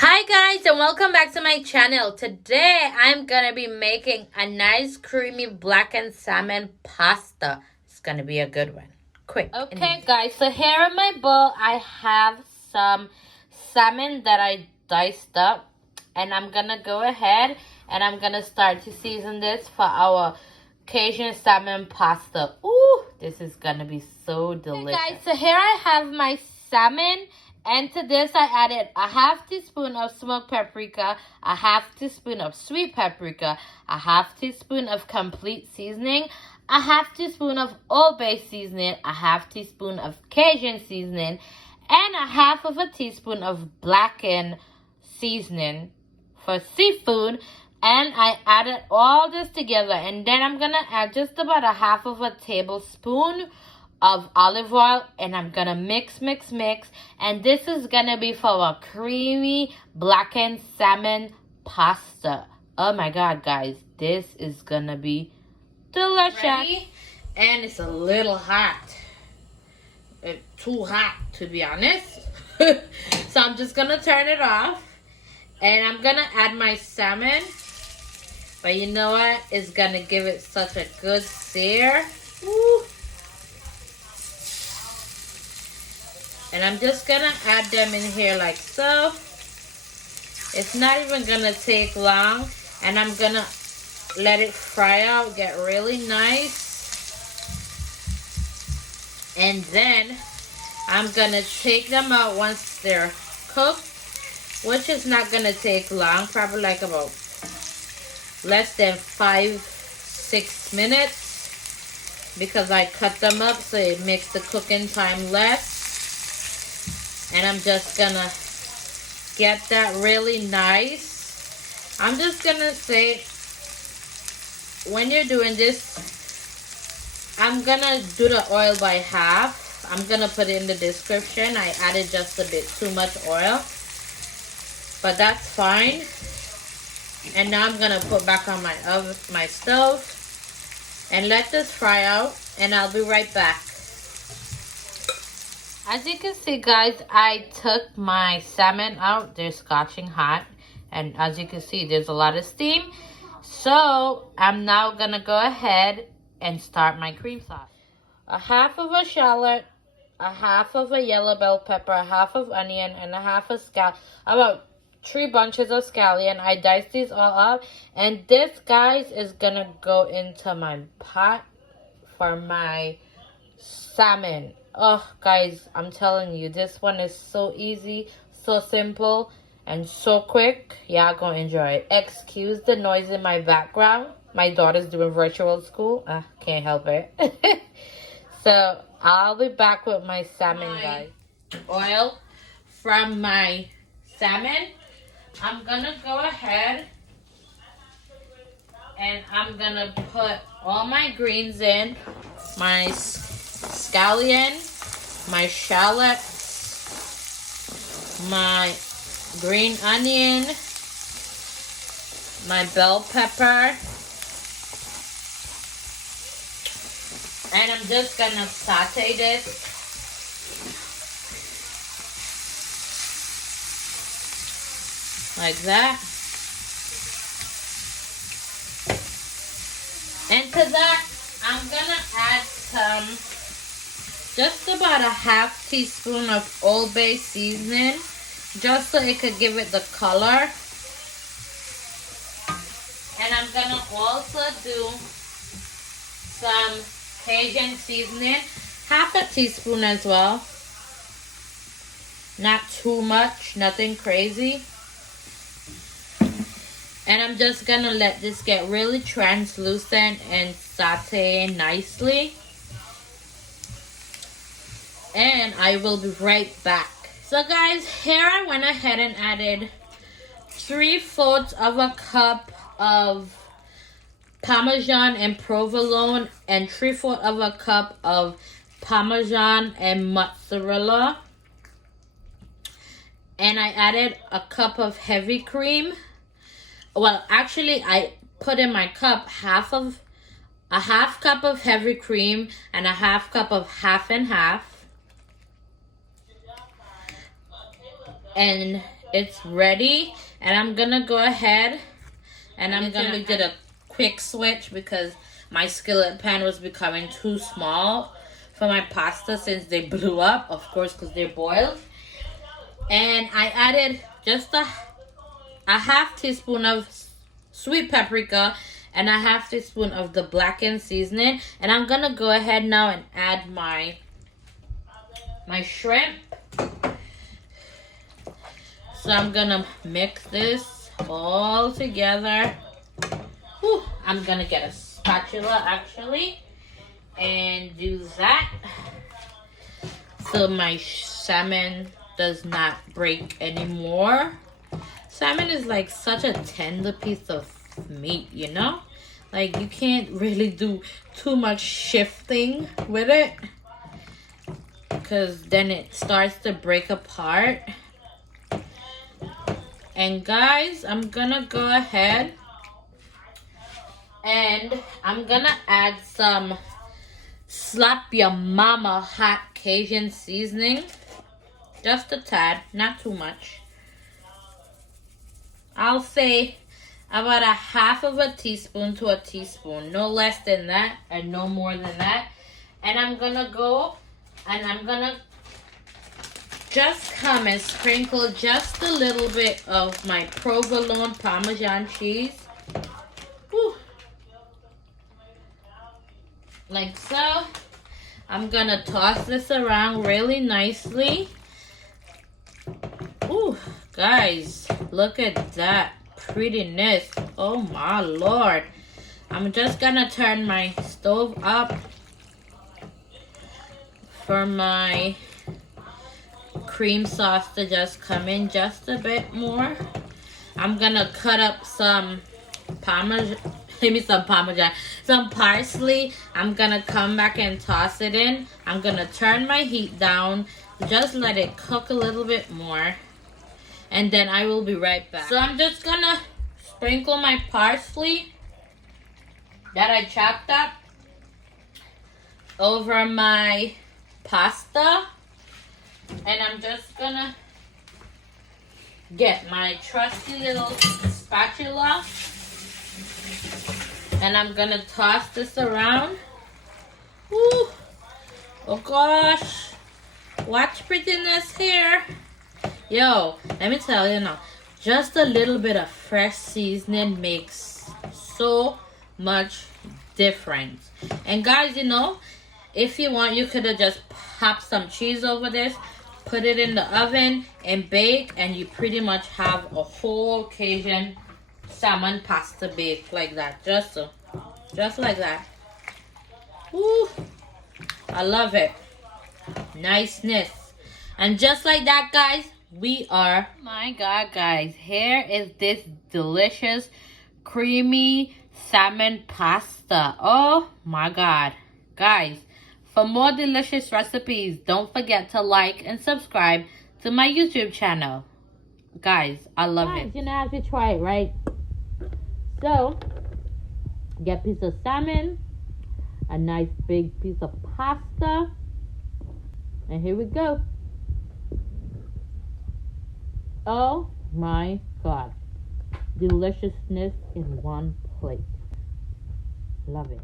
Hi guys and welcome back to my channel. Today I'm gonna be making a nice creamy blackened salmon pasta. It's gonna be a good one. Quick. Okay guys, so here in my bowl I have some salmon that I diced up, and I'm gonna go ahead and I'm gonna start to season this for our Cajun salmon pasta. Ooh, this is gonna be so delicious. Okay guys, so here I have my salmon. And to this, I added a half teaspoon of smoked paprika, a half teaspoon of sweet paprika, a half teaspoon of complete seasoning, a half teaspoon of Old Bay seasoning, a half teaspoon of Cajun seasoning, and a half of a teaspoon of blackened seasoning for seafood. And I added all this together. And then I'm going to add just about a half of a tablespoon of olive oil, and I'm gonna mix, and this is gonna be for a creamy blackened salmon pasta. Oh my god guys, this is gonna be delicious. Ready? And it's a little hot, too hot to be honest. So I'm just gonna turn it off, and I'm gonna add my salmon, but you know what, it's gonna give it such a good sear. Woo. And I'm just gonna add them in here like so. It's not even gonna take long. And I'm gonna let it fry out, get really nice. And then I'm gonna take them out once they're cooked, which is not gonna take long, probably like about less than 5-6 minutes, because I cut them up so it makes the cooking time less. And I'm just gonna get that really nice. I'm just gonna say, when you're doing this, I'm gonna do the oil by half. I'm gonna put it in the description. I added just a bit too much oil, but that's fine. And now I'm gonna put back on my stove and let this fry out, and I'll be right back. As you can see guys, I took my salmon out. They're scorching hot, and as you can see, there's a lot of steam. So I'm now gonna go ahead and start my cream sauce. A half of a shallot, a half of a yellow bell pepper, a half of onion, and a half of about 3 bunches of scallion. I diced these all up, and this guys is gonna go into my pot for my salmon. Oh guys, I'm telling you, this one is so easy, so simple, and so quick. Y'all gonna enjoy it. Excuse the noise in my background. My daughter's doing virtual school. Can't help it. So I'll be back with my salmon, guys. Oil from my salmon. I'm gonna go ahead and I'm gonna put all my greens in. My scallion, my shallots, my green onion, my bell pepper, and I'm just gonna saute this. Like that. And to that, I'm gonna add just about a half teaspoon of Old Bay seasoning, just so it could give it the color. And I'm gonna also do some Cajun seasoning, half a teaspoon as well. Not too much, nothing crazy. And I'm just gonna let this get really translucent and saute nicely. And I will be right back. So guys, here I went ahead and added 3/4 of a cup of Parmesan and provolone, and 3/4 of a cup of Parmesan and mozzarella. And I added a cup of heavy cream. Well, actually, I put in my cup a half cup of heavy cream and a half cup of half and half. And it's ready, and I'm gonna go ahead and I'm gonna get a quick switch because my skillet pan was becoming too small for my pasta since they blew up, of course, because they're boiled. And I added just a half teaspoon of sweet paprika and a half teaspoon of the blackened seasoning. And I'm gonna go ahead now and add my shrimp. So I'm gonna mix this all together. Whew, I'm gonna get a spatula actually and do that so my salmon does not break anymore. Salmon is like such a tender piece of meat, you know? Like you can't really do too much shifting with it because then it starts to break apart. And guys, I'm gonna go ahead and I'm gonna add some Slap Your Mama hot Cajun seasoning. Just a tad, not too much. I'll say about a half of a teaspoon to a teaspoon. No less than that and no more than that. And I'm gonna go and I'm gonna just come and sprinkle just a little bit of my provolone Parmesan cheese. Whew. Like so. I'm gonna toss this around really nicely. Ooh, guys, look at that prettiness. Oh my Lord. I'm just gonna turn my stove up for my cream sauce to just come in just a bit more. I'm gonna cut up some some parsley. I'm gonna come back and toss it in. I'm gonna turn my heat down, just let it cook a little bit more, and then I will be right back. So I'm just gonna sprinkle my parsley that I chopped up over my pasta. And I'm just gonna get my trusty little spatula and I'm gonna toss this around. Woo! Oh gosh, watch prettiness here. Yo, let me tell you now, just a little bit of fresh seasoning makes so much difference. And guys, you know, if you want, you could have just popped some cheese over this, put it in the oven and bake, and you pretty much have a whole Cajun salmon pasta baked like that. Just like that. Woo! I love it. Niceness. And just like that, guys, we are, my God, guys, here is this delicious creamy salmon pasta. Oh my God, guys. For more delicious recipes, don't forget to like and subscribe to my YouTube channel. Guys, I love it. You're gonna have to try it, right? So, get a piece of salmon, a nice big piece of pasta, and here we go. Oh my God. Deliciousness in one plate. Love it.